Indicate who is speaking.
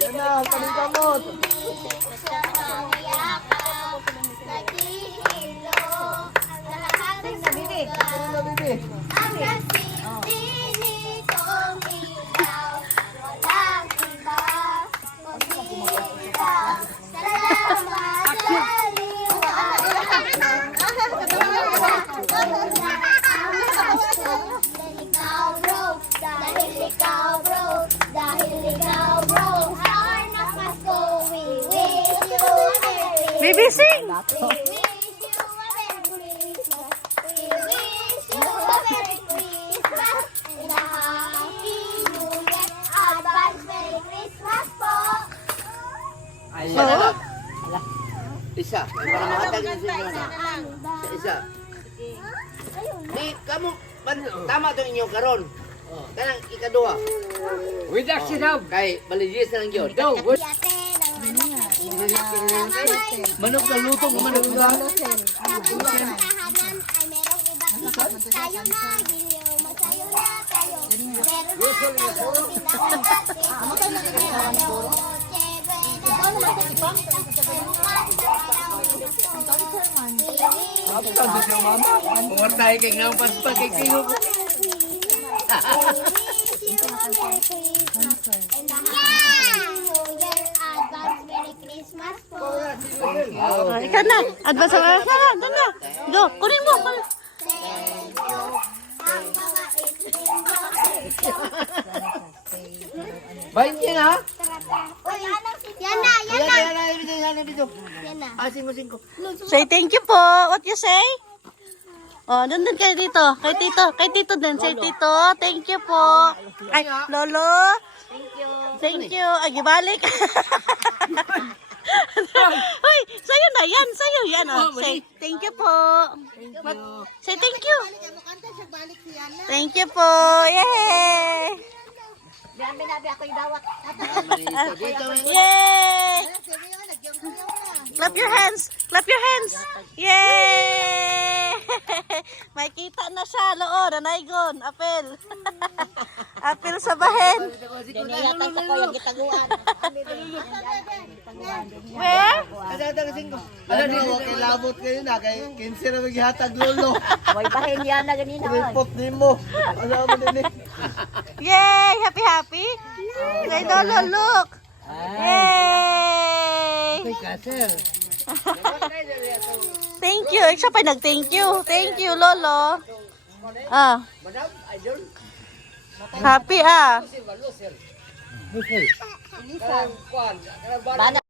Speaker 1: Yan na, panikamot. Ano
Speaker 2: Christmas po.
Speaker 1: Isa na lang. Isa. Para makatag yung sinyo na. Isa. Di, kamu, pan- tama to inyo karon. Kanang ikaduha.
Speaker 3: With that shit up.
Speaker 1: Kay, baligis na lang yun.
Speaker 3: What?
Speaker 2: Yate na kinamay.
Speaker 1: Manok na luto ko manok na.
Speaker 2: Tayo na giliw, magsayo na tayo. Meron na tayo pinakabati.
Speaker 1: Pumatay kay nga pas pa kay kingo
Speaker 4: Oh, ikaw na. Advance ka na. Sana, doon na. Go, kunin mo. kunin.
Speaker 1: Bayin niya na.
Speaker 2: Yan na, yan na.
Speaker 1: yan, yan, yan, yan, dito.
Speaker 2: Yan na.
Speaker 1: Ah, singko, singko.
Speaker 4: Say thank you po. What you say? Oh, doon din kay Tito. Kay Tito. Kay Tito din. Say Tito. Thank you po. Ay, Lolo. Thank you. Thank you. Ay, gibalik. Uy, sa'yo na yan. Sa'yo yan. Oh. Say thank you po. Say thank you. Thank you po. Yay!
Speaker 1: Marisa, dito.
Speaker 4: Yay! Clap your hands! Clap your hands! Yay! May kita na siya, loo, nanaygon, apel. apel sa bahen. Where?
Speaker 1: Kada ka singko. Ano dito kay labot kayo na kay 15 na maghihatag lolo.
Speaker 5: May bahin yan na ganina.
Speaker 1: Report nimo. Ano mo din eh.
Speaker 4: Yay! Happy, happy? May lolo, look! Yay! Thank you. Siya pa nag-thank you. Thank you, lolo. Ah. Happy ah.
Speaker 5: Bana